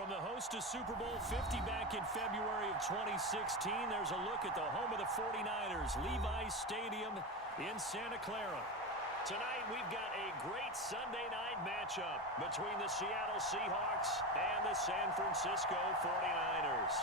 From the host to Super Bowl 50 back in February of 2016, there's a look at the home of the 49ers, Levi's Stadium in Santa Clara. Tonight, we've got a great Sunday night matchup between the Seattle Seahawks and the San Francisco 49ers.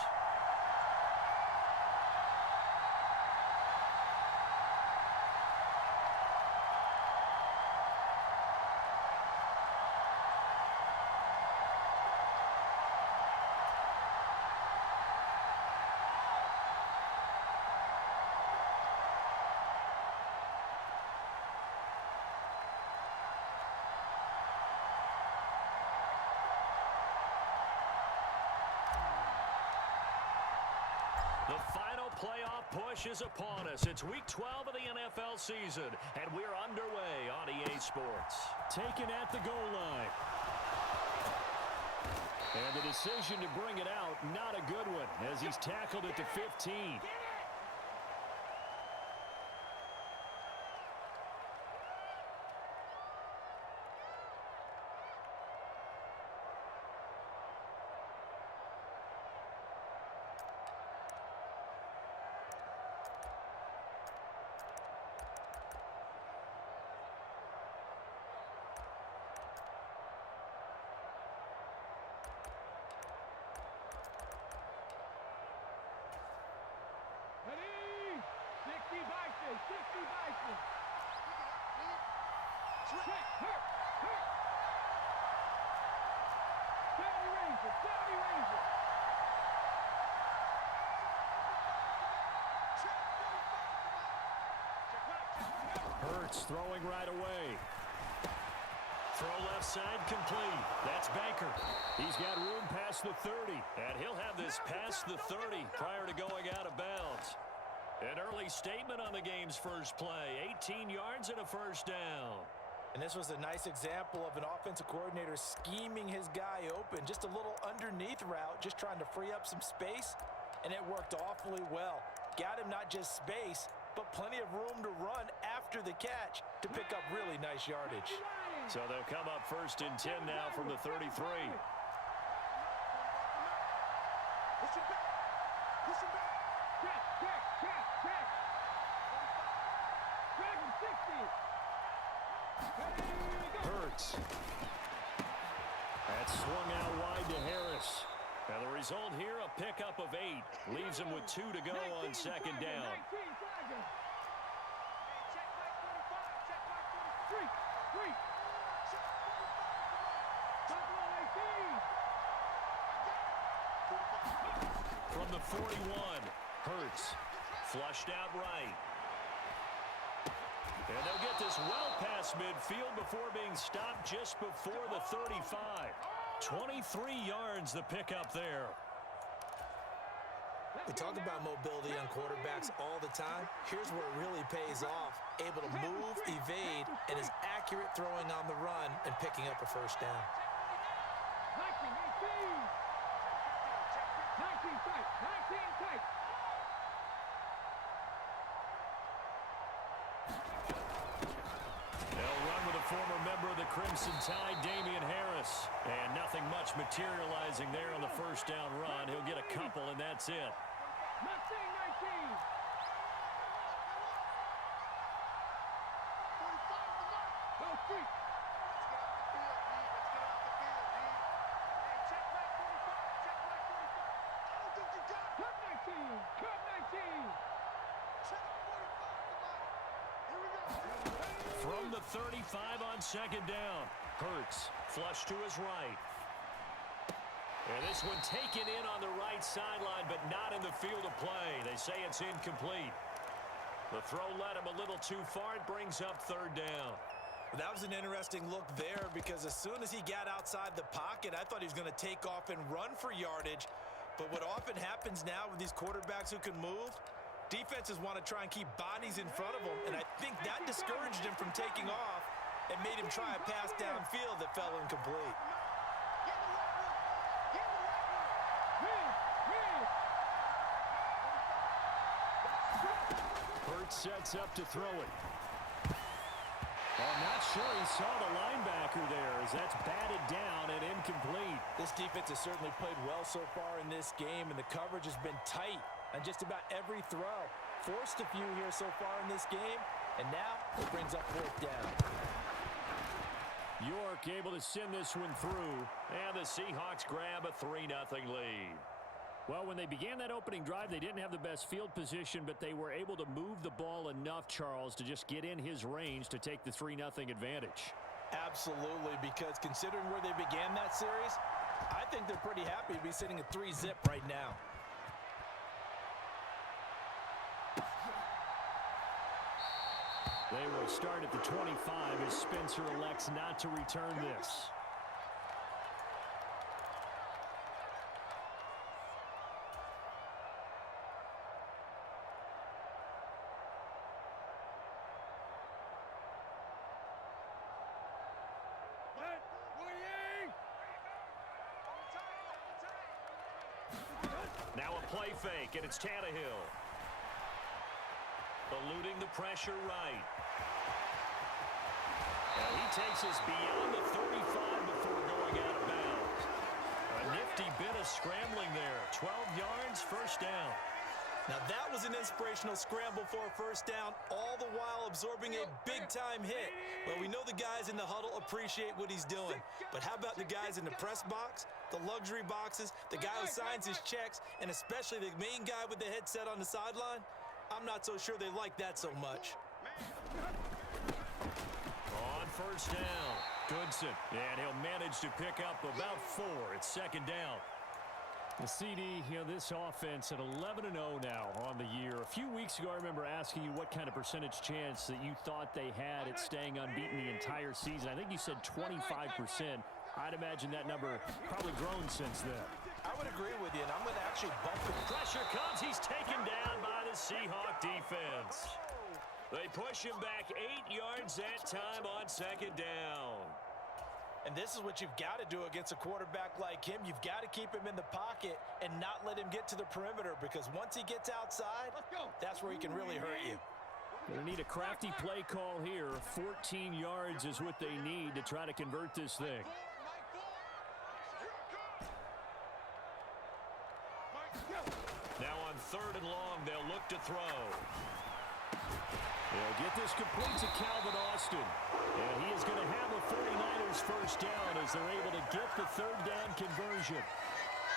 The final playoff push is upon us. It's week 12 of the NFL season, and we're underway on EA Sports. Taken at the goal line. And the decision to bring it out, not a good one, as he's tackled at the 15. Ready? 60 Bison, 60 Bison. Check, hurt. 70 Ranger, 70 Ranger. Hurts throwing right away. Throw left side complete. That's Baker. He's got room past the 30. And he'll have this past the 30 prior to going out of bounds. An early statement on the game's first play. 18 yards and a first down. And this was a nice example of an offensive coordinator scheming his guy open. Just a little underneath route, just trying to free up some space. And it worked awfully well. Got him not just space, but plenty of room to run after the catch to pick up really nice yardage. So they'll come up first and 10 now from the 33. Push him back. Check. Drag him 60. Hurts. That's swung out wide to Harris. And the result here, a pickup of 8. Leaves him with 2 to go on second down. 19 flag. Check back 45. Three. From the 41, Hurts flushed out right. And they'll get this well past midfield before being stopped just before the 35. 23 yards the pickup there. We talk about mobility on quarterbacks all the time. Here's where it really pays off. Able to move, evade, and is accurate throwing on the run and picking up a first down. 19 tight. They'll run with a former member of the Crimson Tide, Damian Harris. And nothing much materializing there on the first down run. He'll get a couple, and that's it. Mustang 19. Go street. Cut 19. From the 35 on second down. Hurts flush to his right. And this one taken in on the right sideline, but not in the field of play. They say it's incomplete. The throw led him a little too far. It brings up third down. That was an interesting look there because as soon as he got outside the pocket, I thought he was going to take off and run for yardage. But what often happens now with these quarterbacks who can move, defenses want to try and keep bodies in front of them, and I think that discouraged him from taking off and made him try a pass downfield that fell incomplete. Hurts sets up to throw it. Well, not sure he's saw the linebacker there as that's batted down and incomplete. This defense has certainly played well so far in this game, and the coverage has been tight on just about every throw. Forced a few here so far in this game, and now it brings up fourth down. York able to send this one through, and the Seahawks grab a 3-0 lead. Well, when they began that opening drive, they didn't have the best field position, but they were able to move the ball enough, Charles, to just get in his range to take the 3-0 advantage. Absolutely, because considering where they began that series, I think they're pretty happy to be sitting at 3-zip right now. They will start at the 25 as Spencer elects not to return this. Now a play fake, and it's Tannehill. Eluding the pressure right. And he takes us beyond the 35 before going out of bounds. A nifty bit of scrambling there. 12 yards, first down. Now that was an inspirational scramble for a first down, all the while absorbing a big-time hit. Well, we know the guys in the huddle appreciate what he's doing. But how about the guys in the press box, the luxury boxes, the guy who signs his checks, and especially the main guy with the headset on the sideline? I'm not so sure they like that so much. On first down, Goodson, and he'll manage to pick up about 4. It's second down. The CD, this offense at 11-0 now on the year. A few weeks ago, I remember asking you what kind of percentage chance that you thought they had at staying unbeaten the entire season. I think you said 25%. I'd imagine that number probably grown since then. I would agree with you, and I'm going to actually bump it. Pressure comes. He's taken down by the Seahawk defense. They push him back 8 yards that time on second down. And this is what you've got to do against a quarterback like him. You've got to keep him in the pocket and not let him get to the perimeter, because once he gets outside, that's where he can really hurt you. They need a crafty play call here. 14 yards is what they need to try to convert this thing. Now on third and long, they'll look to throw. They'll get this complete to Calvin Austin. And he is going to have a 49ers first down as they're able to get the third down conversion.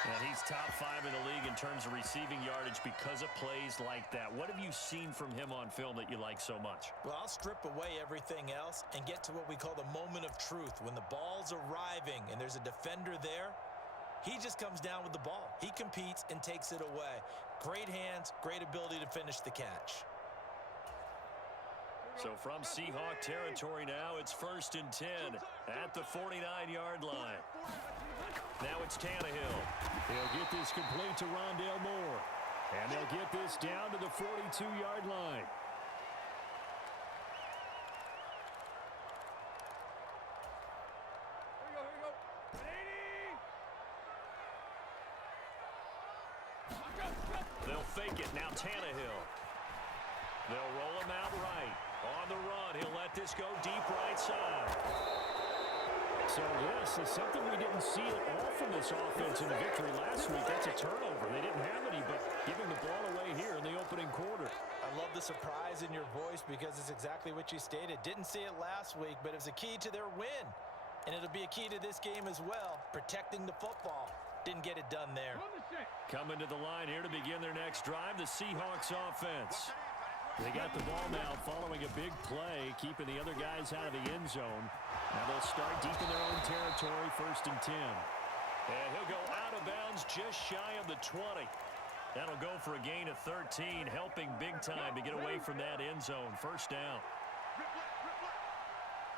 And he's top 5 in the league in terms of receiving yardage because of plays like that. What have you seen from him on film that you like so much? Well, I'll strip away everything else and get to what we call the moment of truth. When the ball's arriving and there's a defender there, he just comes down with the ball. He competes and takes it away. Great hands, great ability to finish the catch. So from Seahawk territory now, it's 1st and 10 at the 49-yard line. Now it's Tannehill. He'll get this complete to Rondale Moore. And they'll get this down to the 42-yard line. They'll fake it. Now Tannehill. They'll roll him out right. On the run, he'll let this go deep right side. So this is something we didn't see at all from this offense in the victory last week. That's a turnover. They didn't have any, but giving the ball away here in the opening quarter. I love the surprise in your voice because it's exactly what you stated. Didn't see it last week, but it was a key to their win. And it'll be a key to this game as well, protecting the football. Didn't get it done there. Coming to the line here to begin their next drive, the Seahawks offense. They got the ball now following a big play, keeping the other guys out of the end zone. Now they'll start deep in their own territory, 1st and 10. And he'll go out of bounds just shy of the 20. That'll go for a gain of 13, helping big time to get away from that end zone. First down.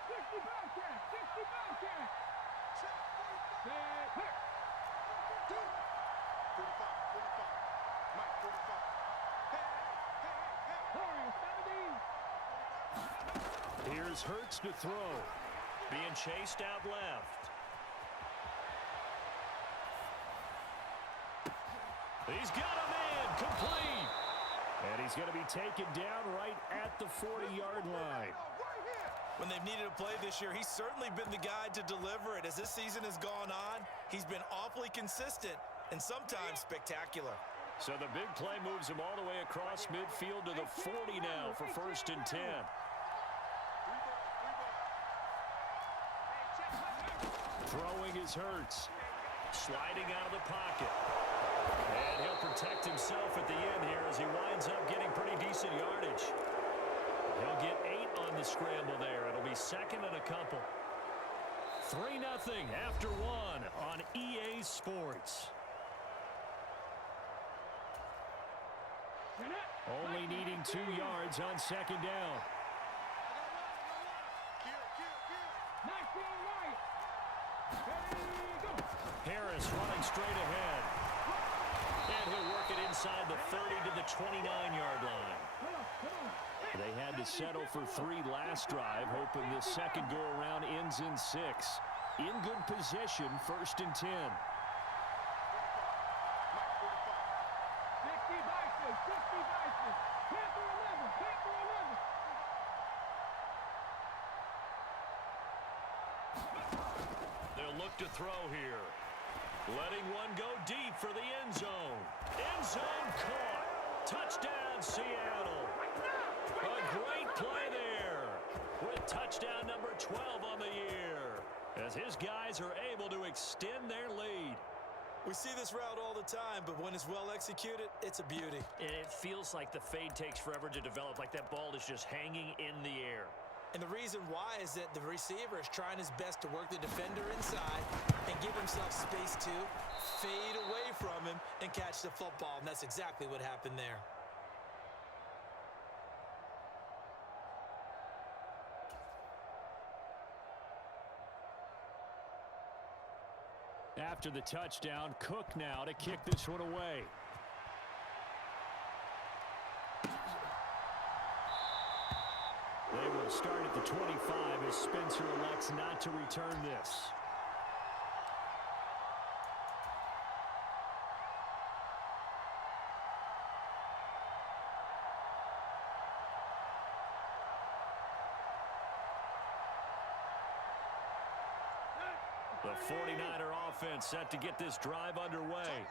60 Bobcat! 60 Bobcat! Here's Hurts to throw. Being chased out left. He's got a man complete. And he's going to be taken down right at the 40-yard line. When they've needed a play this year, he's certainly been the guy to deliver it. As this season has gone on, he's been awfully consistent and sometimes spectacular. So the big play moves him all the way across midfield to the 40 now for 1st and 10. Throwing is Hurts. Sliding out of the pocket. And he'll protect himself at the end here as he winds up getting pretty decent yardage. He'll get 8 on the scramble there. It'll be 2nd and a couple. 3-0 after 1 on EA Sports. Only needing 2 yards on 2nd down. Harris running straight ahead. And he'll work it inside the 30 to the 29-yard line. They had to settle for 3 last drive, hoping this second go-around ends in 6. In good position, 1st and 10. They'll look to throw here. Letting one go deep for the end zone. End zone caught. Touchdown, Seattle. A great play there with touchdown number 12 on the year as his guys are able to extend their lead. We see this route all the time, but when it's well executed, it's a beauty. And it feels like the fade takes forever to develop, like that ball is just hanging in the air. And the reason why is that the receiver is trying his best to work the defender inside and give himself space to fade away from him and catch the football. And that's exactly what happened there. After the touchdown, Cook now to kick this one away. They will start at the 25 as Spencer elects not to return this. The 49er offense set to get this drive underway.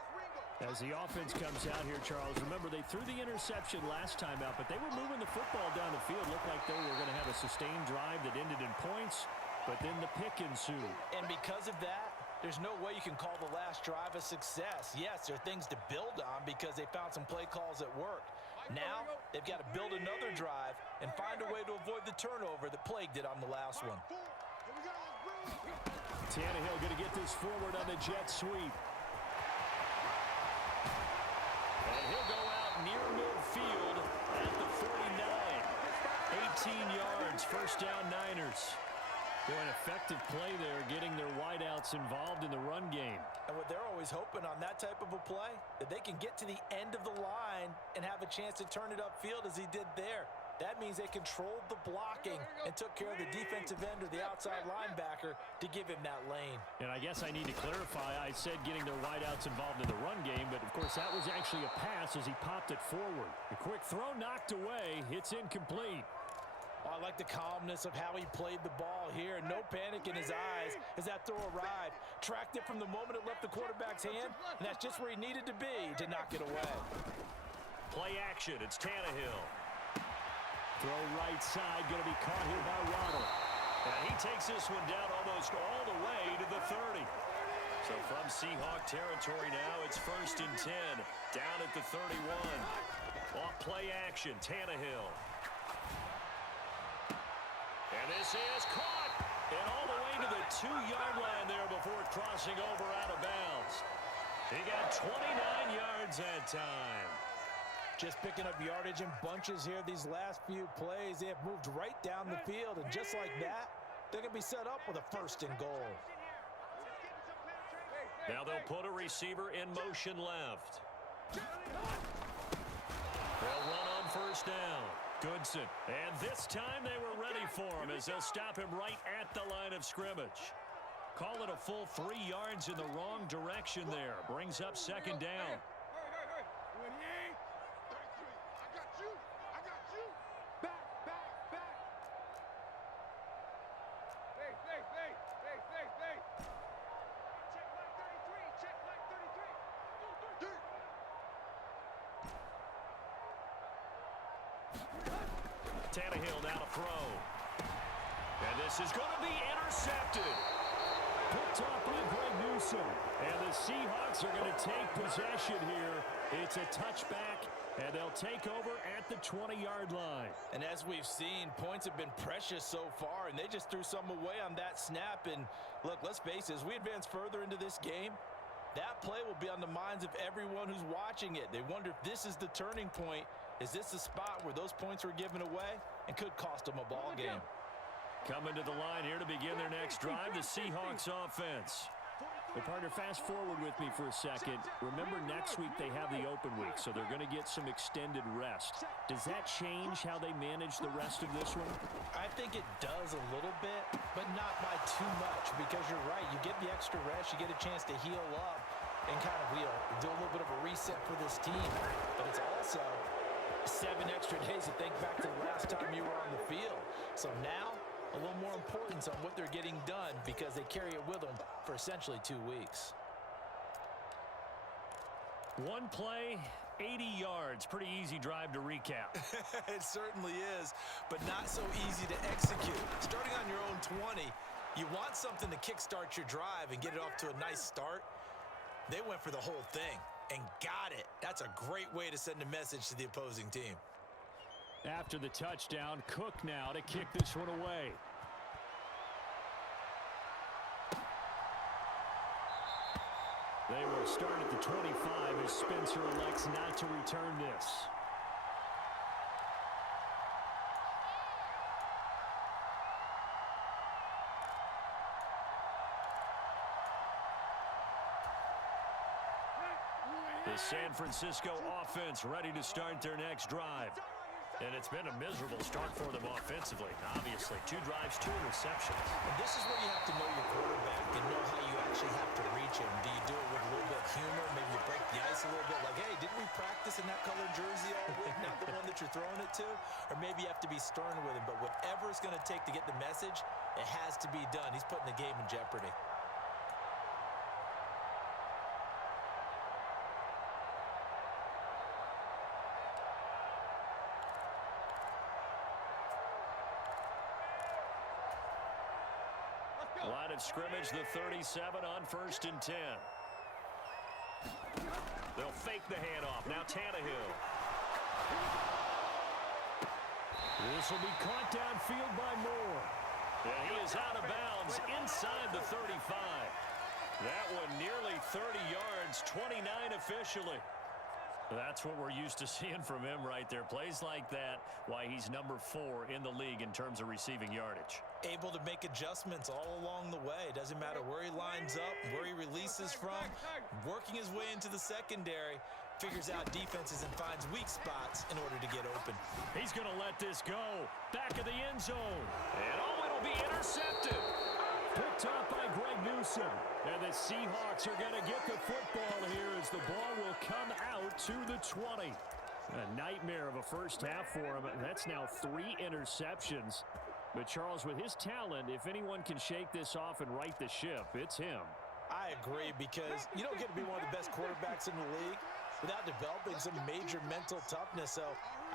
As the offense comes out here, Charles, remember they threw the interception last time out, but they were moving the football down the field. Looked like they were going to have a sustained drive that ended in points, but then the pick ensued. And because of that, there's no way you can call the last drive a success. Yes, there are things to build on because they found some play calls that worked. Now, they've got to build another drive and find a way to avoid the turnover that plagued it on the last one. Tannehill going to get this forward on the jet sweep. And he'll go out near midfield at the 49. 18 yards, 1st down Niners. Boy, an effective play there, getting their wideouts involved in the run game. And what they're always hoping on that type of a play, that they can get to the end of the line and have a chance to turn it upfield as he did there. That means they controlled the blocking and took care of the defensive end or the outside linebacker to give him that lane. And I guess I need to clarify, I said getting their wideouts involved in the run game, but of course that was actually a pass as he popped it forward. The quick throw knocked away. It's incomplete. Oh, I like the calmness of how he played the ball here. No panic in his eyes as that throw arrived. Tracked it from the moment it left the quarterback's hand, and that's just where he needed to be to knock it away. Play action. It's Tannehill. Throw right side, going to be caught here by Waddle. And he takes this one down almost all the way to the 30. So from Seahawk territory now, it's 1st and 10, down at the 31. Off play action, Tannehill. And this is caught. And all the way to the 2-yard line there before crossing over out of bounds. He got 29 yards that time. Just picking up yardage in bunches here these last few plays. They have moved right down the field, and just like that, they're going to be set up with a 1st and goal. Now they'll put a receiver in motion left. They'll run on 1st down. Goodson. And this time they were ready for him as they'll stop him right at the line of scrimmage. Call it a full 3 yards in the wrong direction there. Brings up 2nd down. Tannehill now to throw. And this is going to be intercepted. Picked off by Greg Newsome. And the Seahawks are going to take possession here. It's a touchback, and they'll take over at the 20-yard line. And as we've seen, points have been precious so far, and they just threw some away on that snap. And look, let's face it, as we advance further into this game, that play will be on the minds of everyone who's watching it. They wonder if this is the turning point. Is this the spot where those points were given away and could cost them a ball game? Coming to the line here to begin their next drive, the Seahawks offense. Well, partner, fast forward with me for a second. Remember, next week they have the open week, so they're going to get some extended rest. Does that change how they manage the rest of this one? I think it does a little bit, but not by too much, because you're right. You get the extra rest, you get a chance to heal up and kind of do a little bit of a reset for this team. But it's also 7 extra days to think back to the last time you were on the field. So now, a little more importance on what they're getting done because they carry it with them for essentially 2 weeks. One play, 80 yards. Pretty easy drive to recap. It certainly is, but not so easy to execute. Starting on your own 20, you want something to kickstart your drive and get it off to a nice start. They went for the whole thing and got it. That's a great way to send a message to the opposing team. After the touchdown, Cook now to kick this one away. They will start at the 25 as Spencer elects not to return this. The San Francisco offense ready to start their next drive. And it's been a miserable start for them offensively. Obviously, 2 drives, 2 interceptions. And this is where you have to know your quarterback and know how you actually have to reach him. Do you do it with a little bit of humor? Maybe you break the ice a little bit like, hey, didn't we practice in that colored jersey all week? Not the one that you're throwing it to? Or maybe you have to be stern with him. But whatever it's going to take to get the message, it has to be done. He's putting the game in jeopardy. Line of scrimmage, the 37 on 1st and 10. They'll fake the handoff. Now Tannehill. This will be caught downfield by Moore. And he is out of bounds inside the 35. That one nearly 30 yards, 29 officially. That's what we're used to seeing from him right there. Plays like that, why he's number 4 in the league in terms of receiving yardage. Able to make adjustments all along the way. Doesn't matter where he lines up, where he releases from. Working his way into the secondary. Figures out defenses and finds weak spots in order to get open. He's going to let this go. Back of the end zone. And it'll be intercepted. Picked up by Greg Newsome. And the Seahawks are going to get the football here as the ball will come out to the 20. A nightmare of a first half for him. That's now 3 interceptions. But Charles, with his talent, if anyone can shake this off and right the ship, it's him. I agree, because you don't get to be one of the best quarterbacks in the league without developing some major mental toughness. So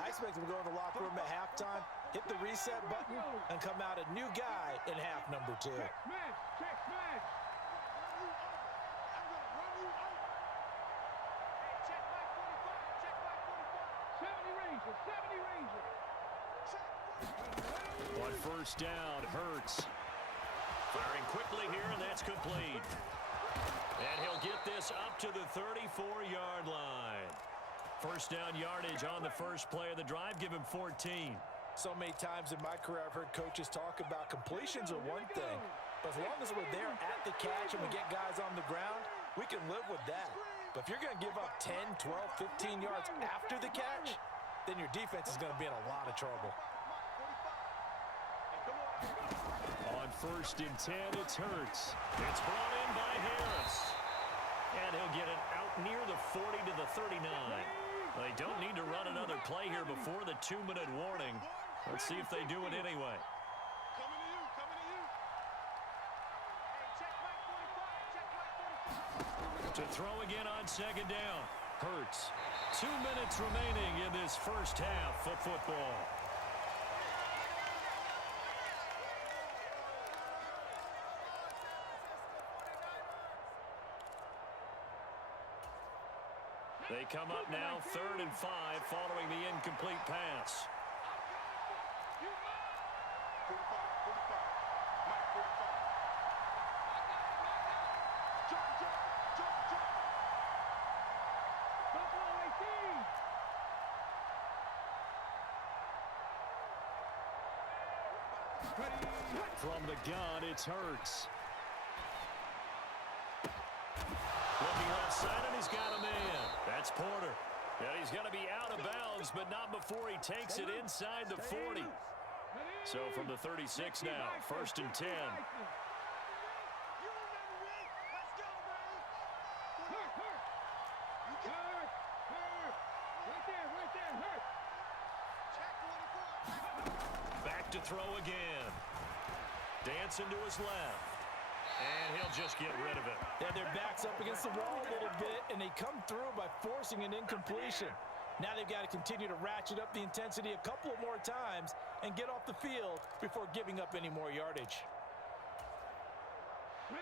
I expect him to go in the locker room at halftime, hit the reset button, and come out a new guy in half number 2. Check match. 70 Ranger. On 1st down, Hurts. Firing quickly here, and that's complete. And he'll get this up to the 34-yard line. First down yardage on the first play of the drive. Give him 14. So many times in my career, I've heard coaches talk about completions are one thing. But as long as we're there at the catch and we get guys on the ground, we can live with that. But if you're going to give up 10, 12, 15 yards after the catch, then your defense is going to be in a lot of trouble. On 1st and 10, it's Hurts. It's brought in by Harris. And he'll get it out near the 40 to the 39. They don't need to run another play here before the 2-minute warning. Let's see if they do it anyway. To throw again on 2nd down. Hurts. 2 minutes remaining in this first half of football. They come up now 3rd and 5 following the incomplete pass. From the gun, it's Hurts. Looking left side, and he's got a man. That's Porter. And he's going to be out of bounds, but not before he takes it inside the 40. So from the 36 now, 1st and 10. Back to throw again. Dancing to his left. And he'll just get rid of it. Yeah, their back's up against the wall a little bit, and they come through by forcing an incompletion. Now they've got to continue to ratchet up the intensity a couple of more times and get off the field before giving up any more yardage.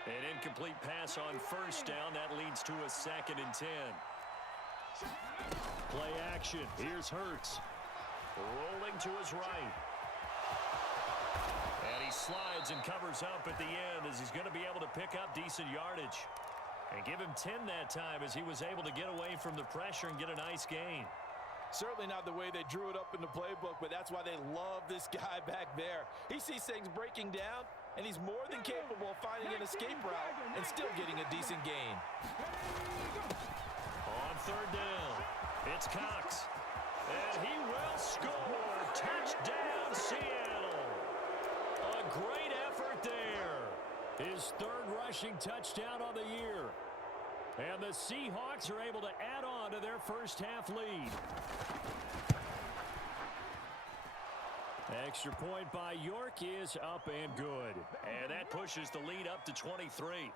An incomplete pass on 1st down. That leads to a 2nd and 10. Play action. Here's Hurts. Rolling to his right. And he slides and covers up at the end as he's going to be able to pick up decent yardage. And give him 10 that time as he was able to get away from the pressure and get a nice gain. Certainly not the way they drew it up in the playbook, but that's why they love this guy back there. He sees things breaking down, and he's more than capable of finding an escape route and still getting a decent gain. On 3rd down, it's Cox. And he will score. Touchdown, Seattle. A great effort there. His 3rd rushing touchdown on the year. And the Seahawks are able to add on to their first half lead. Extra point by York is up and good. And that pushes the lead up to 23.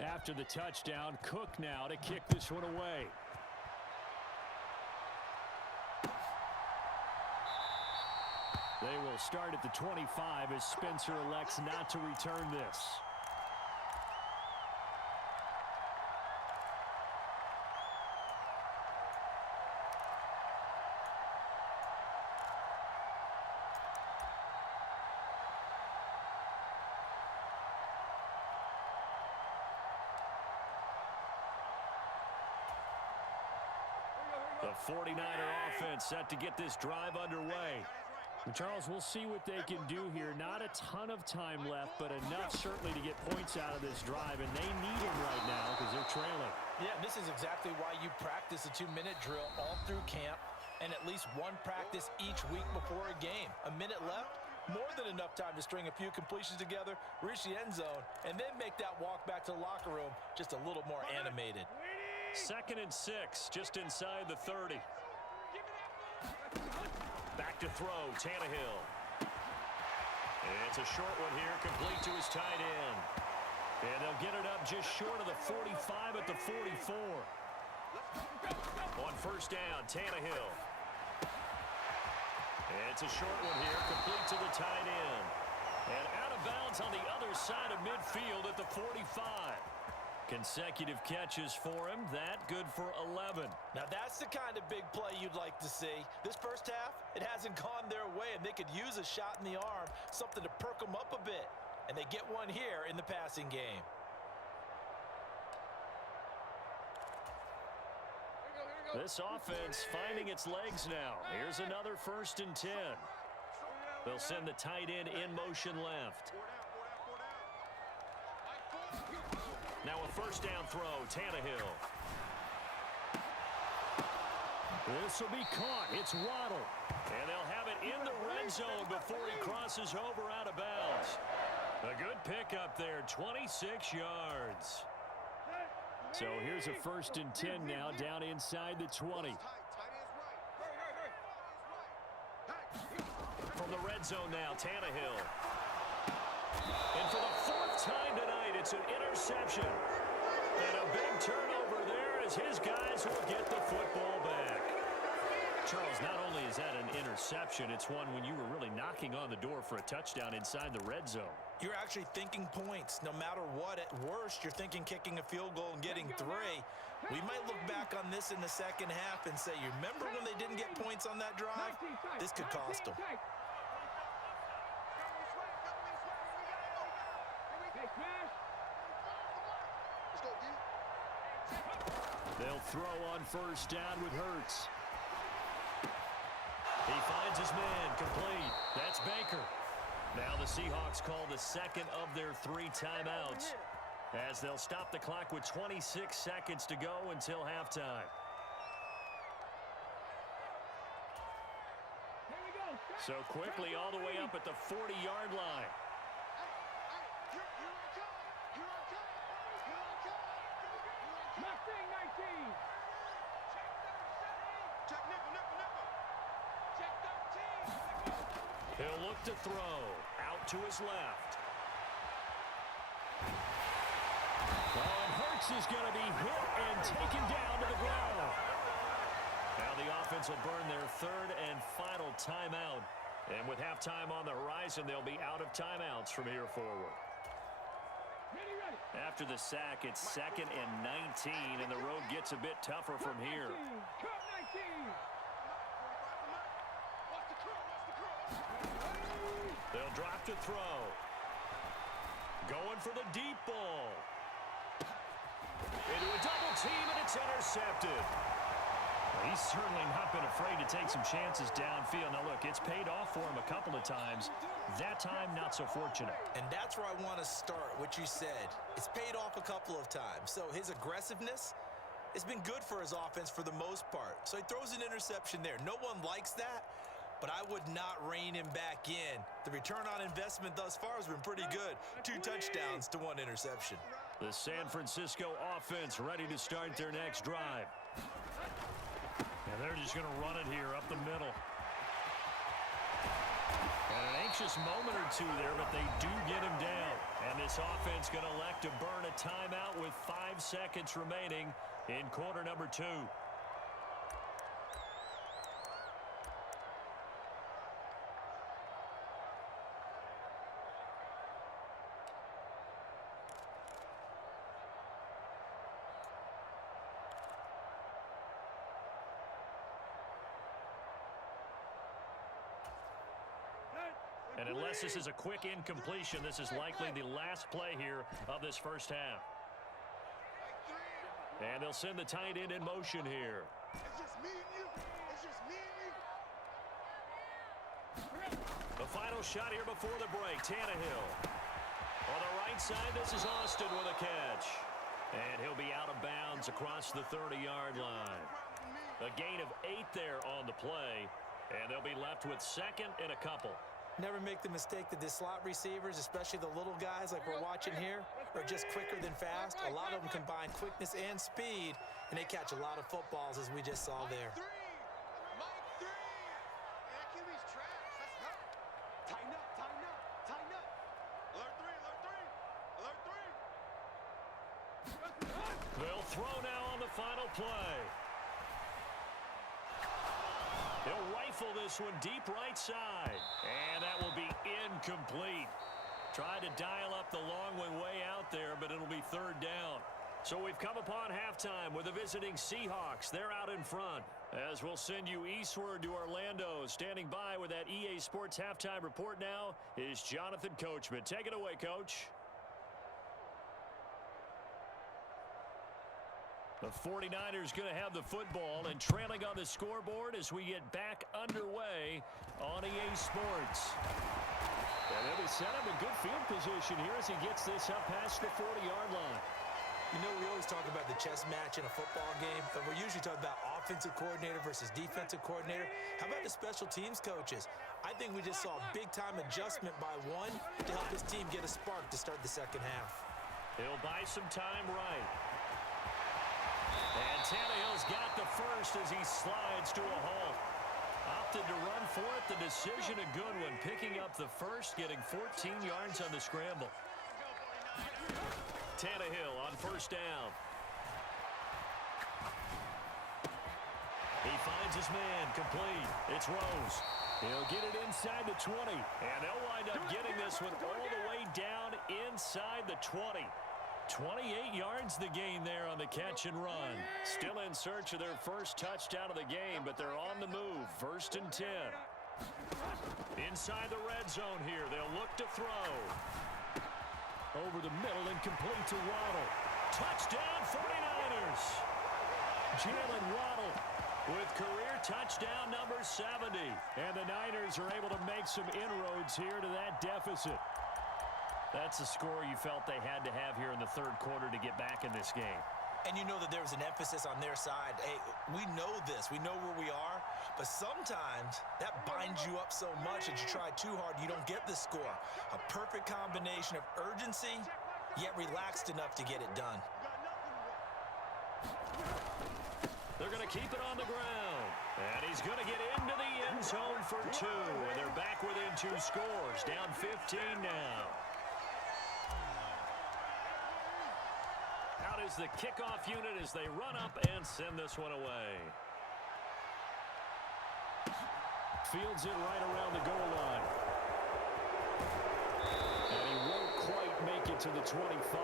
After the touchdown, Cook now to kick this one away. They will start at the 25 as Spencer elects not to return this. The 49er offense set to get this drive underway. And Charles, we'll see what they can do here. Not a ton of time left, but enough certainly to get points out of this drive, and they need them right now because they're trailing. Yeah, this is exactly why you practice a 2-minute drill all through camp and at least one practice each week before a game. A minute left, more than enough time to string a few completions together, reach the end zone, and then make that walk back to the locker room just a little more animated. 2nd and 6, just inside the 30. Back to throw, Tannehill. It's a short one here, complete to his tight end. And they'll get it up just short of the 45 at the 44. On 1st down, Tannehill. It's a short one here, complete to the tight end. And out of bounds on the other side of midfield at the 45. Consecutive catches for him. That good for 11. Now that's the kind of big play you'd like to see. This first half, it hasn't gone their way, and they could use a shot in the arm, something to perk them up a bit. And they get one here in the passing game. This offense finding its legs now. Here's another 1st and 10. They'll send the tight end in motion left. Now a 1st down throw, Tannehill. This will be caught. It's Waddle. And they'll have it in the red zone before he crosses over out of bounds. A good pickup there, 26 yards. So here's a 1st and 10 now down inside the 20. From the red zone now, Tannehill. And for the 4th time tonight, it's an interception. And a big turnover there as his guys will get the football back. Charles, not only is that an interception, it's one when you were really knocking on the door for a touchdown inside the red zone. You're actually thinking points. No matter what, at worst, you're thinking kicking a field goal and getting 3. We might look back on this in the second half and say, you remember when they didn't get points on that drive? This could cost them. They'll throw on first down with Hurts. He finds his man, complete. That's Baker. Now the Seahawks call the second of their 3 timeouts as they'll stop the clock with 26 seconds to go until halftime. So quickly all the way up at the 40-yard line. He'll look to throw. Out to his left. And Hurts is going to be hit and taken down to the ground. Now the offense will burn their 3rd and final timeout. And with halftime on the horizon, they'll be out of timeouts from here forward. After the sack, it's 2nd and 19, and the road gets a bit tougher from here. They'll drop to throw. Going for the deep ball. Into a double team, and it's intercepted. He's certainly not been afraid to take some chances downfield. Now, look, it's paid off for him a couple of times. That time, not so fortunate. And that's where I want to start, what you said. It's paid off a couple of times. So his aggressiveness has been good for his offense for the most part. So he throws an interception there. No one likes that, but I would not rein him back in. The return on investment thus far has been pretty good. 2 touchdowns to 1 interception. The San Francisco offense ready to start their next drive. And they're just going to run it here up the middle. And an anxious moment or two there, but they do get him down. And this offense going to elect to burn a timeout with 5 seconds remaining in quarter number 2. And unless this is a quick incompletion, this is likely the last play here of this first half. And they'll send the tight end in motion here. It's just me and you. It's just me and you. The final shot here before the break. Tannehill. On the right side, this is Austin with a catch. And he'll be out of bounds across the 30-yard line. A gain of 8 there on the play. And they'll be left with 2nd and a couple. Never make the mistake that the slot receivers, especially the little guys like we're watching here, are just quicker than fast. A lot of them combine quickness and speed, and they catch a lot of footballs, as we just saw there. Tighten up, tighten up, tighten up. Alert 3, alert 3, alert 3. They'll throw now on the final play. He'll rifle this one deep right side. And that will be incomplete. Tried to dial up the long way out there, but it'll be 3rd down. So we've come upon halftime with the visiting Seahawks. They're out in front. As we'll send you eastward to Orlando. Standing by with that EA Sports halftime report now is Jonathan Coachman. Take it away, Coach. The 49ers going to have the football and trailing on the scoreboard as we get back underway on EA Sports. And they'll be set up in good field position here as he gets this up past the 40-yard line. You know, we always talk about the chess match in a football game, but we're usually talking about offensive coordinator versus defensive coordinator. How about the special teams coaches? I think we just saw a big-time adjustment by one to help his team get a spark to start the second half. He'll buy some time right. And Tannehill's got the first as he slides to a halt. Opted to run for it. The decision a good one. Picking up the first, getting 14 yards on the scramble. Tannehill on first down. He finds his man, complete. It's Rose. He'll get it inside the 20, and they'll wind up getting this one all the way down inside the 20. 28 yards the gain there on the catch and run. Still in search of their first touchdown of the game, but they're on the move. 1st and 10. Inside the red zone here, they'll look to throw. Over the middle and complete to Waddle. Touchdown 49ers. Jalen Waddle with career touchdown number 70. And the Niners are able to make some inroads here to that deficit. That's the score you felt they had to have here in the third quarter to get back in this game. And you know that there was an emphasis on their side. Hey, we know this. We know where we are. But sometimes that binds you up so much that you try too hard, you don't get the score. A perfect combination of urgency, yet relaxed enough to get it done. They're going to keep it on the ground. And he's going to get into the end zone for 2. And they're back within 2 scores. Down 15 now. Out is the kickoff unit as they run up and send this one away. Fields it right around the goal line. And he won't quite make it to the 25.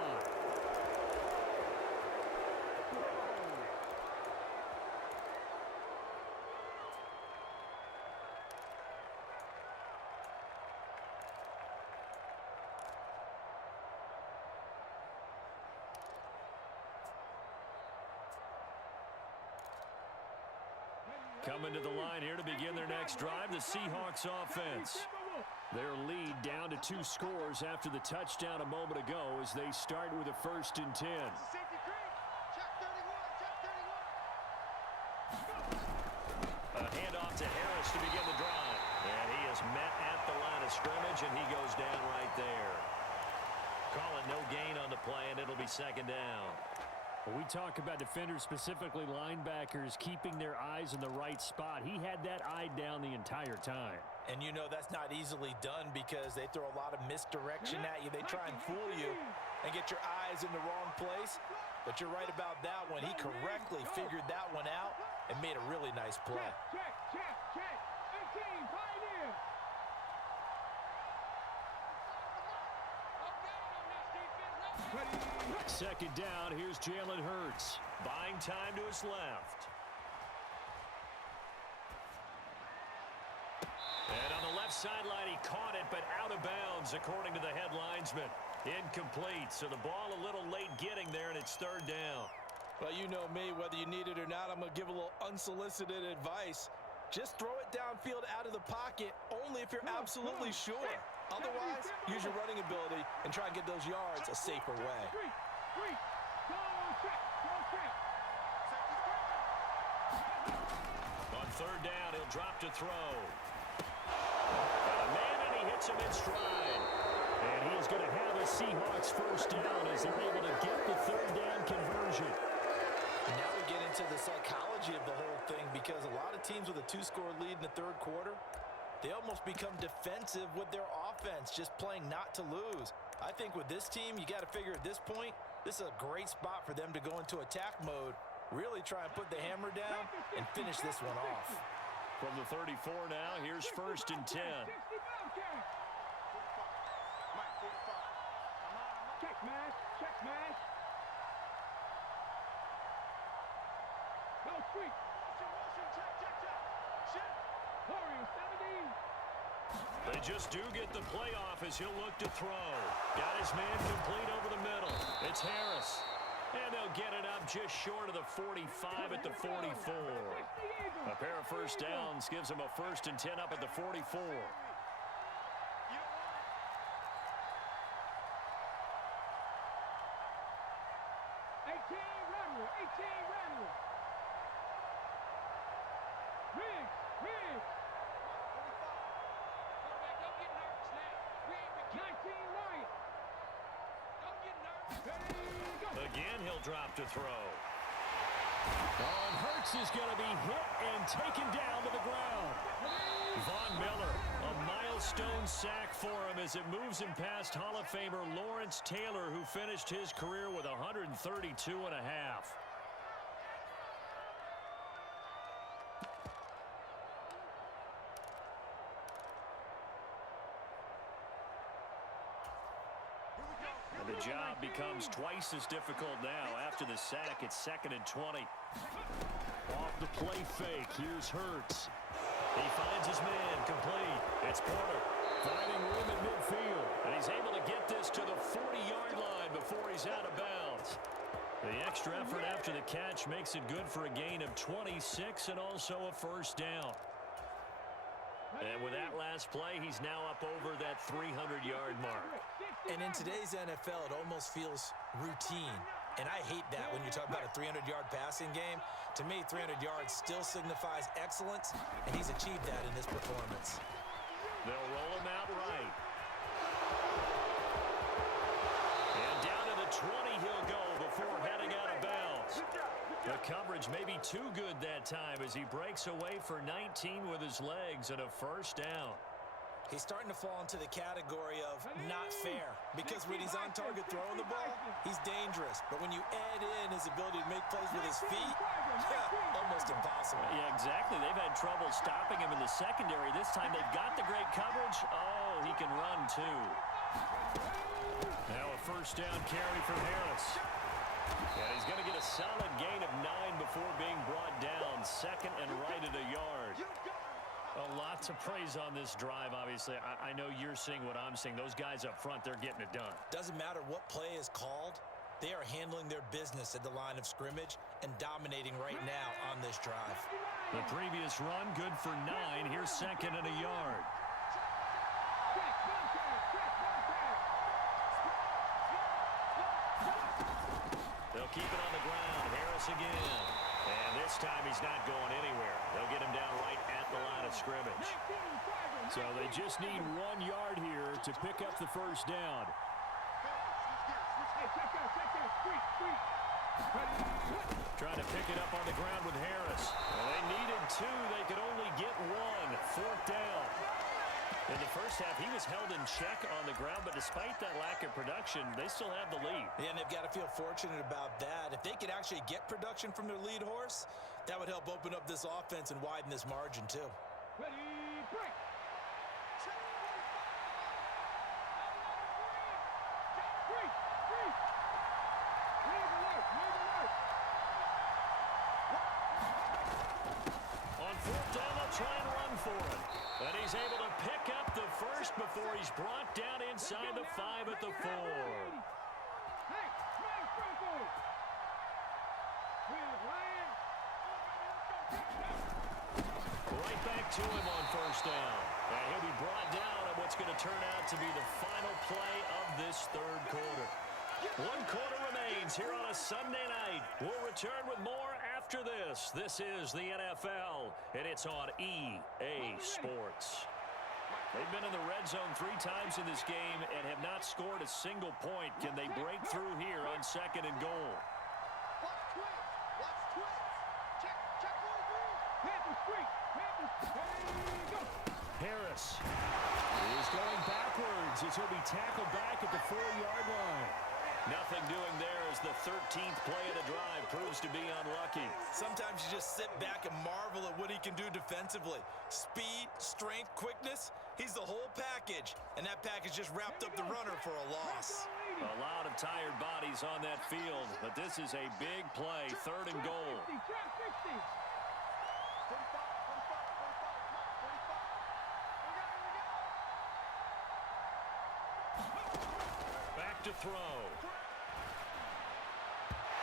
Coming to the line here to begin their next drive, the Seahawks offense. Their lead down to 2 scores after the touchdown a moment ago as they start with a 1st and 10. A handoff to Harris to begin the drive. And he is met at the line of scrimmage, and he goes down right there. Call it no gain on the play, and it'll be 2nd down. We talk about defenders, specifically linebackers, keeping their eyes in the right spot. He had that eye down the entire time. And you know that's not easily done because they throw a lot of misdirection at you. They try and fool you and get your eyes in the wrong place. But you're right about that one. He correctly figured that one out and made a really nice play. Check. 18, Pioneer. 2nd down, here's Jalen Hurts. Buying time to his left. And on the left sideline, he caught it, but out of bounds, according to the head linesman. Incomplete, so the ball a little late getting there, and it's 3rd down. Well, you know me, whether you need it or not, I'm going to give a little unsolicited advice. Just throw it downfield out of the pocket, only if you're absolutely sure. Otherwise, use your running ability and try and get those yards a safer way. On 3rd down, he'll drop to throw. Got a man, and he hits him in stride. And he is going to have a Seahawks 1st down as they're able to get the 3rd down conversion. And now we get into the psychology of the whole thing because a lot of teams with a 2-score lead in the 3rd quarter, they almost become defensive with their offense, just playing not to lose. I think with this team, you got to figure at this point, this is a great spot for them to go into attack mode, really try and put the hammer down and finish this one off. From the 34 now, here's 1st and 10. Check smash. No sweep. Warriors 17. They just do get the playoff as he'll look to throw. Got his man complete over the middle. It's Harris. And they'll get it up just short of the 45 at the 44. A pair of 1st downs gives them a 1st and 10 up at the 44. 18 Randall. Riggs. 19 Wyatt. Again, he'll drop to throw. And Hurts is going to be hit and taken down to the ground. Von Miller, a milestone sack for him as it moves him past Hall of Famer Lawrence Taylor, who finished his career with 132 and a half. job becomes twice as difficult now. After the sack, it's 2nd and 20. Off the play fake, here's Hurts. He finds his man, complete. It's Porter finding room in midfield, and he's able to get this to the 40-yard line before he's out of bounds. The extra effort after the catch makes it good for a gain of 26 and also a first down. And with that last play, he's now up over that 300-yard mark. And in today's NFL, it almost feels routine. And I hate that when you talk about a 300-yard passing game. To me, 300 yards still signifies excellence, and he's achieved that in this performance. They'll roll him out right. And down to the 20 he'll go before heading out of bounds. The coverage may be too good that time as he breaks away for 19 with his legs and a first down. He's starting to fall into the category of not fair, because when he's on target throwing the ball, he's dangerous. But when you add in his ability to make plays with his feet, almost impossible. Yeah, exactly. They've had trouble stopping him in the secondary. This time they've got the great coverage. Oh, he can run too. Now a first down carry from Harris. And he's going to get a solid gain of 9 before being brought down. 2nd and right at a yard. A lot to praise on this drive, obviously. I know you're seeing what I'm seeing. Those guys up front, they're getting it done. Doesn't matter what play is called. They are handling their business at the line of scrimmage and dominating right now on this drive. The previous run, good for 9. Here's 2nd and a yard. They'll keep it on the ground. Harris again. And this time he's not going anywhere. They'll get him down right at the line of scrimmage. So they just need 1 yard here to pick up the first down. Trying to pick it up on the ground with Harris. Well, they needed 2. They could only get 1. 4th down. In the first half, he was held in check on the ground, but despite that lack of production, they still have the lead. Yeah, and they've got to feel fortunate about that. If they could actually get production from their lead horse, that would help open up this offense and widen this margin too. Ready, break. On 4th down, they'll try and run for it. And he's able to pick up the first before he's brought down inside the 5 at the 4. Right back to him on first down. And he'll be brought down at what's going to turn out to be the final play of this 3rd quarter. 1 quarter remains here on a Sunday night. We'll return with more after this. This is the NFL, and it's on EA Sports. They've been in the red zone 3 times in this game and have not scored a single point. Can they break through here on 2nd and goal? Harris is going backwards as he'll be tackled back at the 4-yard line. Nothing doing there as the 13th play of the drive proves to be unlucky. Sometimes you just sit back and marvel at what he can do defensively. Speed, strength, quickness, he's the whole package. And that package just wrapped up the runner for a loss. A lot of tired bodies on that field, but this is a big play, 3rd and goal. Back to throw.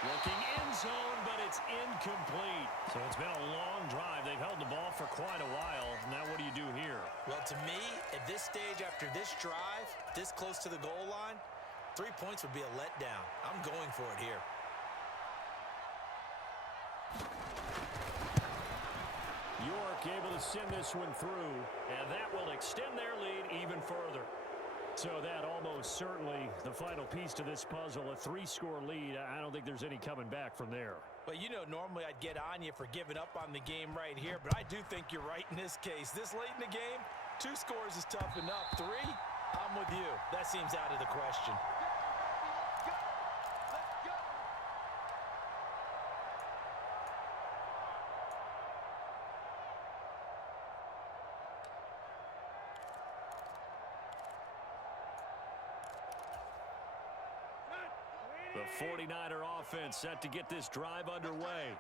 Looking end zone, but it's incomplete. So it's been a long drive. They've held the ball for quite a while. Now what do you do here? Well, to me, at this stage after this drive, this close to the goal line, 3 points would be a letdown. I'm going for it here. York able to send this one through, and that will extend their lead even further. So that almost certainly the final piece to this puzzle, a 3-score lead. I don't think there's any coming back from there. Well, you know, normally I'd get on you for giving up on the game right here, but I do think you're right in this case. This late in the game, 2 scores is tough enough. 3, I'm with you. That seems out of the question. The 49er offense set to get this drive underway.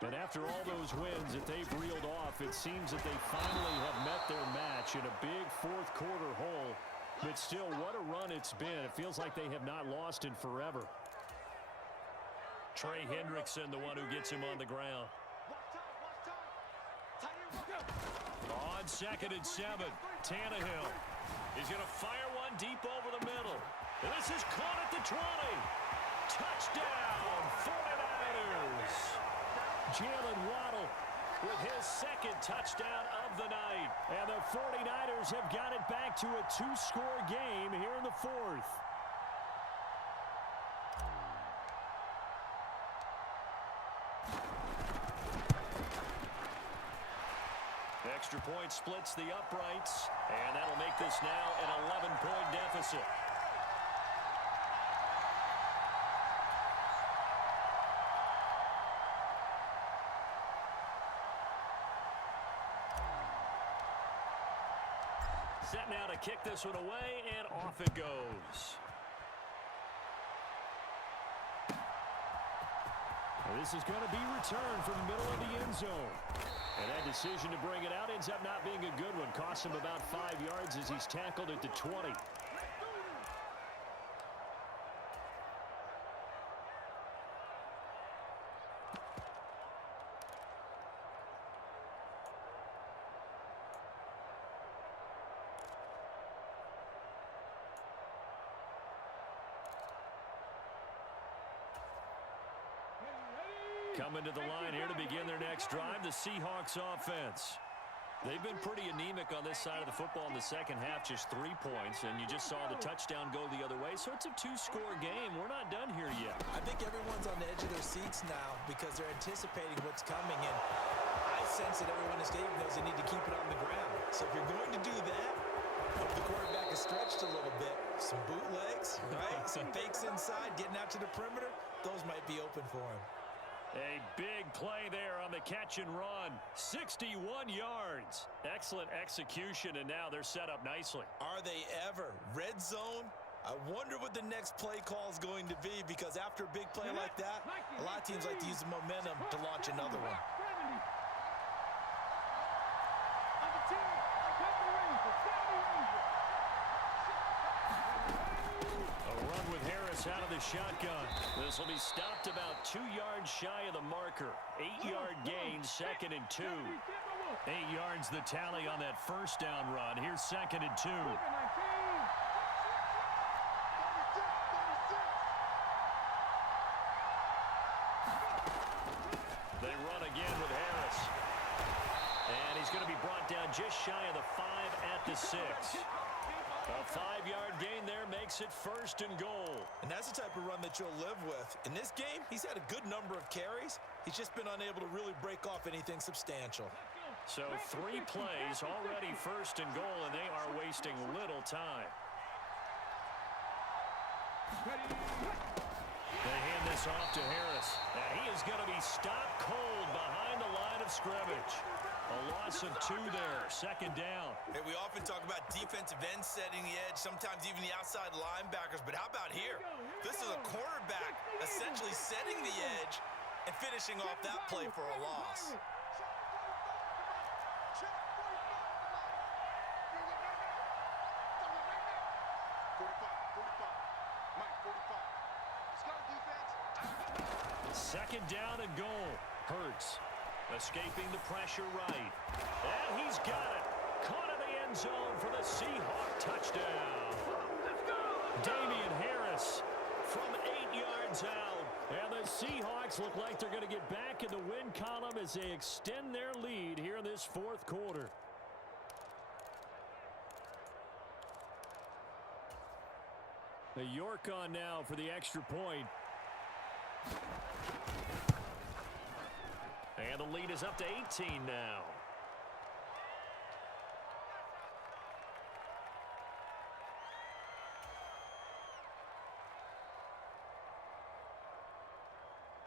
And after all those wins that they've reeled off, it seems that they finally have met their match in a big fourth-quarter hole. But still, what a run it's been. It feels like they have not lost in forever. Trey Hendrickson, the one who gets him on the ground. On 2nd and 7, Tannehill. He's going to fire one deep over the middle. And this is caught at the 20. Touchdown, 49ers. Jalen Waddle with his second touchdown of the night. And the 49ers have got it back to a 2-score game here in the fourth. Extra point splits the uprights, and that'll make this now an 11-point deficit. Set now to kick this one away, and off it goes. This is going to be returned from the middle of the end zone. And that decision to bring it out ends up not being a good one. Costs him about 5 yards as he's tackled at the 20. Coming to the line here to begin their next drive, the Seahawks offense. They've been pretty anemic on this side of the football in the second half, just 3 points, and you just saw the touchdown go the other way, so it's a 2-score game. We're not done here yet. I think everyone's on the edge of their seats now because they're anticipating what's coming, and I sense that everyone in the stadium knows they need to keep it on the ground. So if you're going to do that, hope the quarterback is stretched a little bit. Some bootlegs, right? Some fakes inside, getting out to the perimeter. Those might be open for him. A big play there on the catch and run. 61 yards. Excellent execution, and now they're set up nicely. Are they ever? Red zone? I wonder what the next play call is going to be, because after a big play like that, a lot of teams like to use the momentum to launch another one. Out of the shotgun. This will be stopped about 2 yards shy of the marker. 8-yard gain, 2nd and 2. 8 yards the tally on that first down run. Here's 2nd and 2. They run again with Harris. And he's going to be brought down just shy of the 5 at the 6. A 5-yard gain there makes it 1st and goal. And that's the type of run that you'll live with. In this game, he's had a good number of carries. He's just been unable to really break off anything substantial. So 3 plays, already 1st and goal, and they are wasting little time. They hand this off to Harris. And he is going to be stopped cold behind the line of scrimmage. A loss of 2 there, 2nd down. Hey, we often talk about defensive ends setting the edge, sometimes even the outside linebackers, but how about here? This is a quarterback essentially setting the edge and finishing off that play for a loss. Second down and goal. Hurts. Escaping the pressure right. And he's got it. Caught in the end zone for the Seahawk touchdown. Damian Harris from 8 yards out. And the Seahawks look like they're going to get back in the win column as they extend their lead here in this 4th quarter. The York on now for the extra point. And the lead is up to 18 now.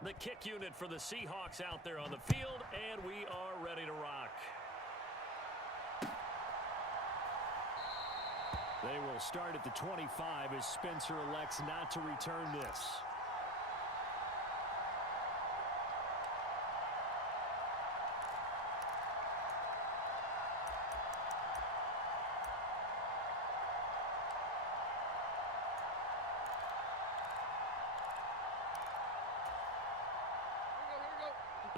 The kick unit for the Seahawks out there on the field, and we are ready to rock. They will start at the 25 as Spencer elects not to return this.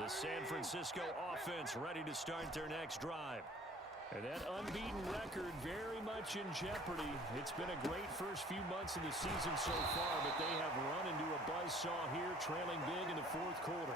The San Francisco offense ready to start their next drive. And that unbeaten record very much in jeopardy. It's been a great first few months of the season so far, but they have run into a buzzsaw here, trailing big in the fourth quarter.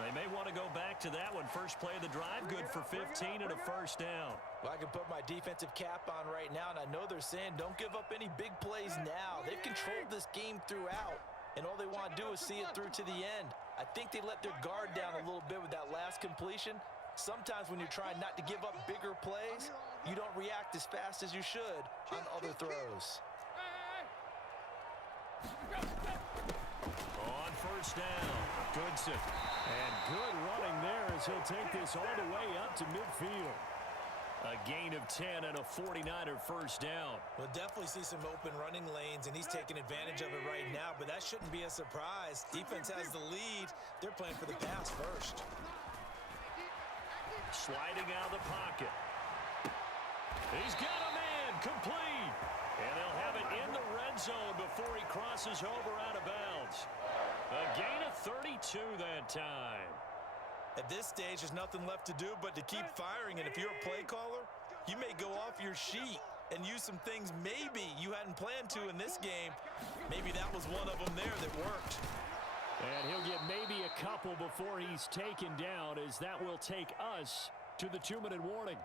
They may want to go back to that one. First play of the drive, good for 15 and a first down. Well, I can put my defensive cap on right now, and I know they're saying don't give up any big plays now. They've controlled this game throughout, and all they want to do is see it through to the end. I think they let their guard down a little bit with that last completion. Sometimes when you're trying not to give up bigger plays, you don't react as fast as you should on other throws. On first down, Goodson. And good running there as he'll take this all the way up to midfield. A gain of 10 and a 49er first down. We'll definitely see some open running lanes, and he's taking advantage of it right now, but that shouldn't be a surprise. Defense has the lead. They're playing for the pass first. Sliding out of the pocket. He's got a man complete. And they'll have it in the red zone before he crosses over out of bounds. A gain of 32 that time. At this stage, there's nothing left to do but to keep firing. And if you're a play caller, you may go off your sheet and use some things maybe you hadn't planned to in this game. Maybe that was one of them there that worked. And he'll get maybe a couple before he's taken down, as that will take us to the 2-minute warning.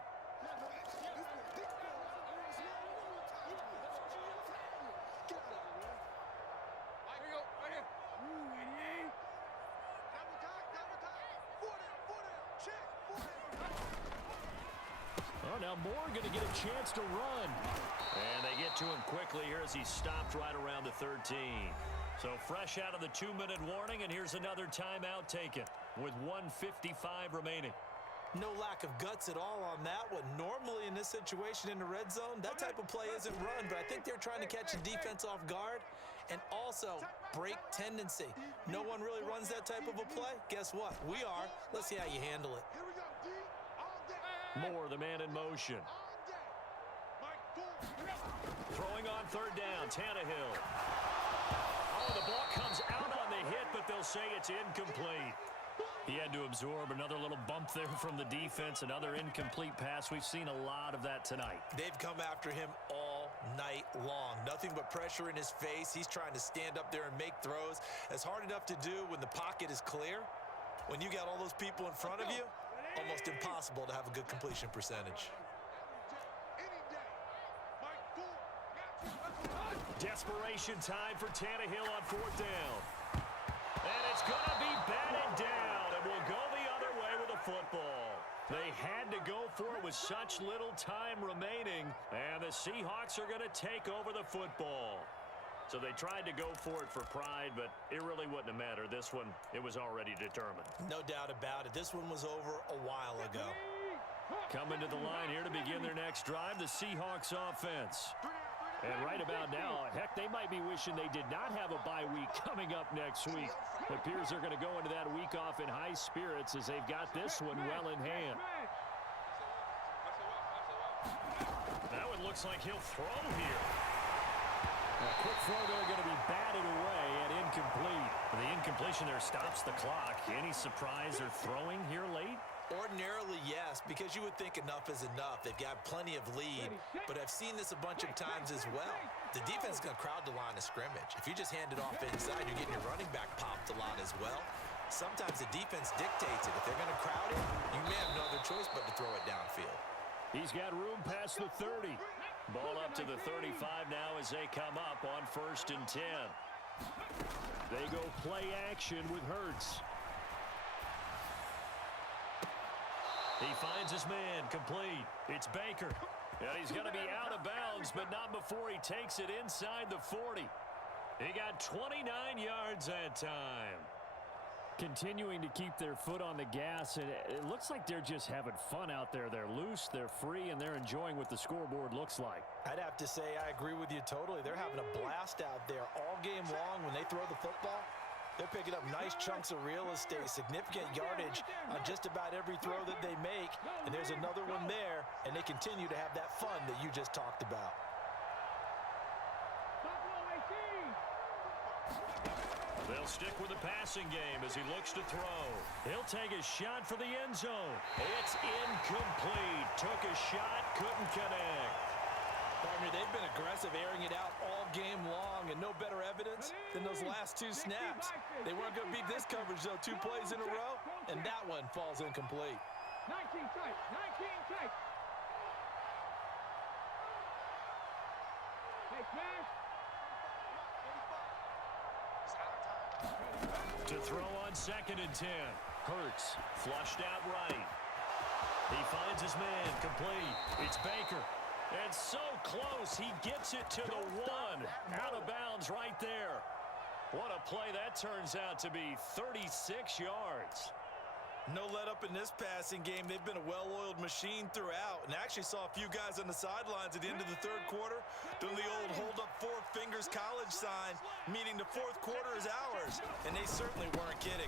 Oh, now Moore going to get a chance to run. And they get to him quickly here as he stopped right around the 13. So fresh out of the 2-minute warning, and here's another timeout taken with 1:55 remaining. No lack of guts at all on that one. Normally in this situation in the red zone, that type of play isn't run, but I think they're trying to catch the defense off guard and also break tendency. No one really runs that type of a play. Guess what? We are. Let's see how you handle it. Moore, the man in motion. Throwing on third down, Tannehill. Oh, the ball comes out on the hit, but they'll say it's incomplete. He had to absorb another little bump there from the defense, another incomplete pass. We've seen a lot of that tonight. They've come after him all night long. Nothing but pressure in his face. He's trying to stand up there and make throws. It's hard enough to do when the pocket is clear. When you got all those people in front of you, almost impossible to have a good completion percentage. Desperation time for Tannehill on fourth down. And it's going to be batted down, and we'll go the other way with a football. They had to go for it with such little time remaining, and the Seahawks are going to take over the football. So they tried to go for it for pride, but it really wouldn't have mattered. This one, it was already determined. No doubt about it. This one was over a while ago. Coming to the line here to begin their next drive, the Seahawks offense. And right about now, heck, they might be wishing they did not have a bye week coming up next week. It appears they're going to go into that week off in high spirits as they've got this one well in hand. That one looks like he'll throw here. A quick throw there going to be batted away and incomplete. The incompletion there stops the clock. Any surprise they're throwing here late? Ordinarily, yes, because you would think enough is enough. They've got plenty of lead, but I've seen this a bunch of times as well. The defense is going to crowd the line of scrimmage. If you just hand it off inside, you're getting your running back popped a lot as well. Sometimes the defense dictates it. If they're going to crowd it, you may have no other choice but to throw it downfield. He's got room past the 30. Ball up to the 35 now as they come up on 1st and 10. They go play action with Hurts. He finds his man complete. It's Baker. And he's going to be out of bounds, but not before he takes it inside the 40. He got 29 yards that time. Continuing to keep their foot on the gas, and it looks like they're just having fun out there. They're loose, they're free, and they're enjoying what the scoreboard looks like. I'd have to say I agree with you totally. They're having a blast out there all game long when they throw the football. They're picking up nice chunks of real estate, significant yardage on just about every throw that they make. And there's another one there, and they continue to have that fun that you just talked about. They'll stick with the passing game as he looks to throw. He'll take a shot for the end zone. It's incomplete. Took a shot, couldn't connect. Partner, they've been aggressive, airing it out all game long, and no better evidence than those last two snaps. They weren't going to beat this coverage, though, 2 plays in a row, and that one falls incomplete. 19 tight, 19 tight. Hey, smash. To throw on 2nd and 10. Hurts, flushed out right. He finds his man, complete. It's Baker. And so close, he gets it to the 1. Out of bounds right there. What a play that turns out to be, 36 yards. No let up in this passing game. They've been a well-oiled machine throughout, and actually saw a few guys on the sidelines at the end of the 3rd quarter doing the old hold up 4 fingers college sign, meaning the 4th quarter is ours, and they certainly weren't kidding.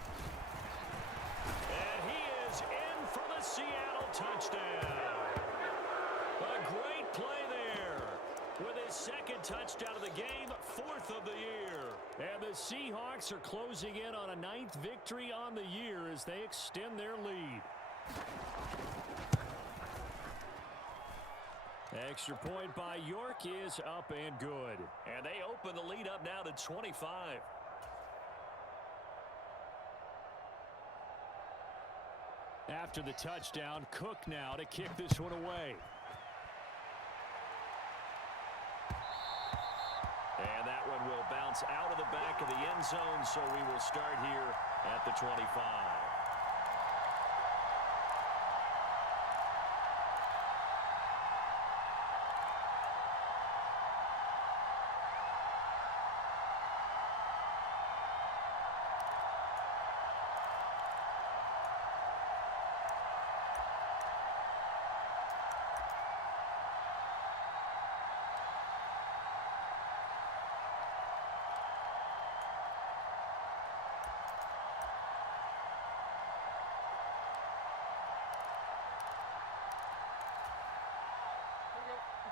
And he is in for the Seattle touchdown. A great play there with his 2nd touchdown of the game, 4th of the year. And the Seahawks are closing in on a 9th victory on the year as they extend their lead. Extra point by York is up and good. And they open the lead up now to 25. After the touchdown, Cook now to kick this one away. And that one will bounce out of the back of the end zone, so we will start here at the 25.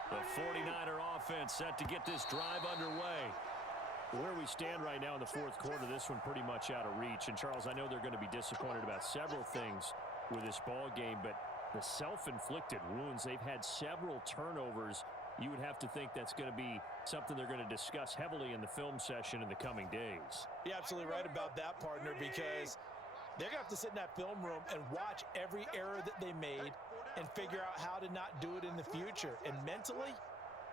The 49er offense set to get this drive underway. Where we stand right now in the 4th quarter, this one pretty much out of reach. And, Charles, I know they're going to be disappointed about several things with this ball game, but the self-inflicted wounds, they've had several turnovers. You would have to think that's going to be something they're going to discuss heavily in the film session in the coming days. You're absolutely right about that, partner, because they're going to have to sit in that film room and watch every error that they made and figure out how to not do it in the future. And mentally,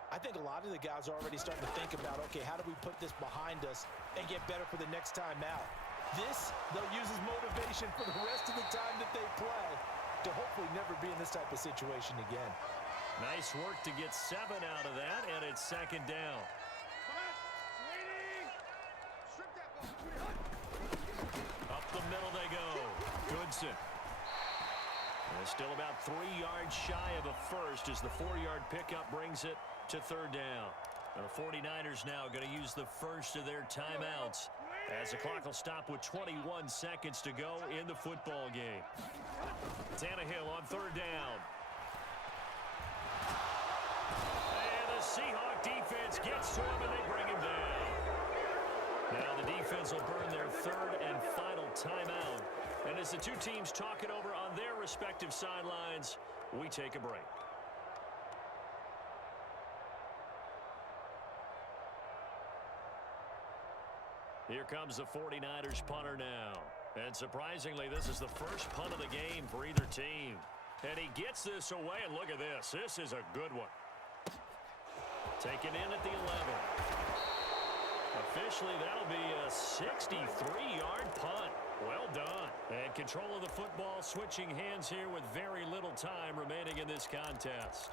I think a lot of the guys are already starting to think about, okay, how do we put this behind us and get better for the next time out? This, they'll use as motivation for the rest of the time that they play to hopefully never be in this type of situation again. Nice work to get 7 out of that, and it's 2nd down. Up the middle they go. Goodson. And still about 3 yards shy of a first as the 4-yard pickup brings it to 3rd down. The 49ers now going to use the first of their timeouts as the clock will stop with 21 seconds to go in the football game. Tannehill on 3rd down. And the Seahawk defense gets to him and they bring him down. Now the defense will burn their 3rd and final timeout. And as the two teams talk it over on their respective sidelines, we take a break. Here comes the 49ers punter now. And surprisingly, this is the first punt of the game for either team. And he gets this away, and look at this. This is a good one. Taken in at the 11. Officially, that'll be a 63-yard punt. Well done. And control of the football switching hands here with very little time remaining in this contest.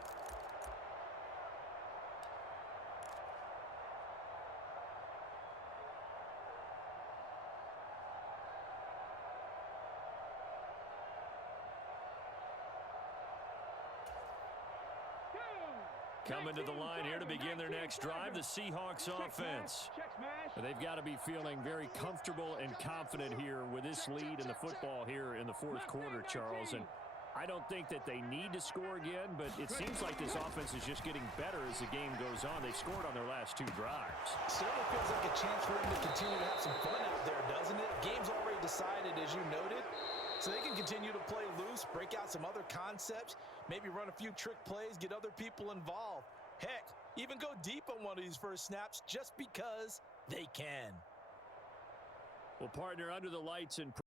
Coming to the line here to begin their next drive, the Seahawks offense. They've got to be feeling very comfortable and confident here with this lead in the football here in the 4th quarter, Charles. And I don't think that they need to score again, but it seems like this offense is just getting better as the game goes on. They've scored on their last 2 drives. Certainly feels like a chance for them to continue to have some fun out there, doesn't it? Game's already decided, as you noted, so they can continue to play loose, break out some other concepts, maybe run a few trick plays, get other people involved. Heck, even go deep on one of these first snaps just because they can. Well, partner, under the lights and